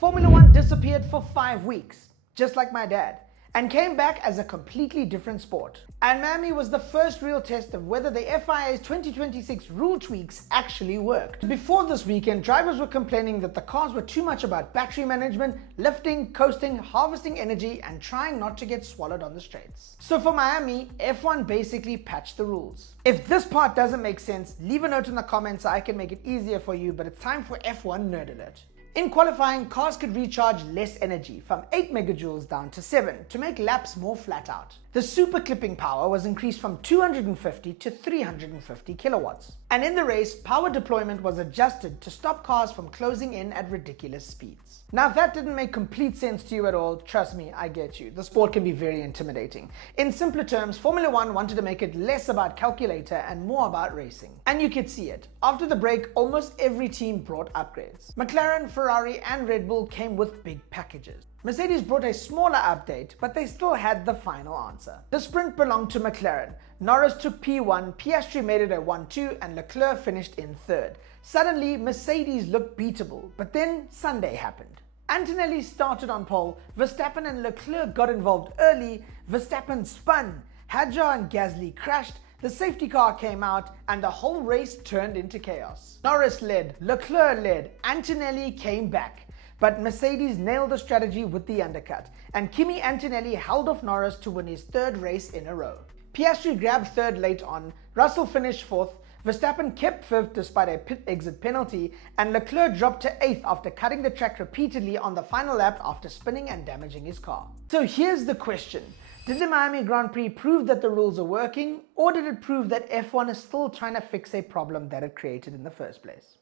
Formula One disappeared for 5 weeks, just like my dad, and came back as a completely different sport. And Miami was the first real test of whether the FIA's 2026 rule tweaks actually worked. Before this weekend, drivers were complaining that the cars were too much about battery management, lifting, coasting, harvesting energy, and trying not to get swallowed on the straights. So for Miami, F1 basically patched the rules. If this part doesn't make sense, leave a note in the comments so I can make it easier for you, but it's time for F1 Nerd Alert. In qualifying, cars could recharge less energy, from 8 megajoules down to 7, to make laps more flat out. The super clipping power was increased from 250 to 350 kilowatts. And in the race, power deployment was adjusted to stop cars from closing in at ridiculous speeds. Now, if that didn't make complete sense to you at all, trust me, I get you. The sport can be very intimidating. In simpler terms, Formula One wanted to make it less about calculator and more about racing. And you could see it. After the break, almost every team brought upgrades. McLaren, Ferrari, and Red Bull came with big packages. Mercedes brought a smaller update, but they still had the final answer. The sprint belonged to McLaren. Norris took P1, Piastri made it a 1-2, and Leclerc finished in third. Suddenly, Mercedes looked beatable, but then Sunday happened. Antonelli started on pole, Verstappen and Leclerc got involved early, Verstappen spun, Hadjar and Gasly crashed, the safety car came out, and the whole race turned into chaos. Norris led, Leclerc led, Antonelli came back. But Mercedes nailed the strategy with the undercut, and Kimi Antonelli held off Norris to win his third race in a row. Piastri grabbed third late on, Russell finished fourth, Verstappen kept fifth despite a pit exit penalty, and Leclerc dropped to eighth after cutting the track repeatedly on the final lap after spinning and damaging his car. So here's the question. Did the Miami Grand Prix prove that the rules are working, or did it prove that F1 is still trying to fix a problem that it created in the first place?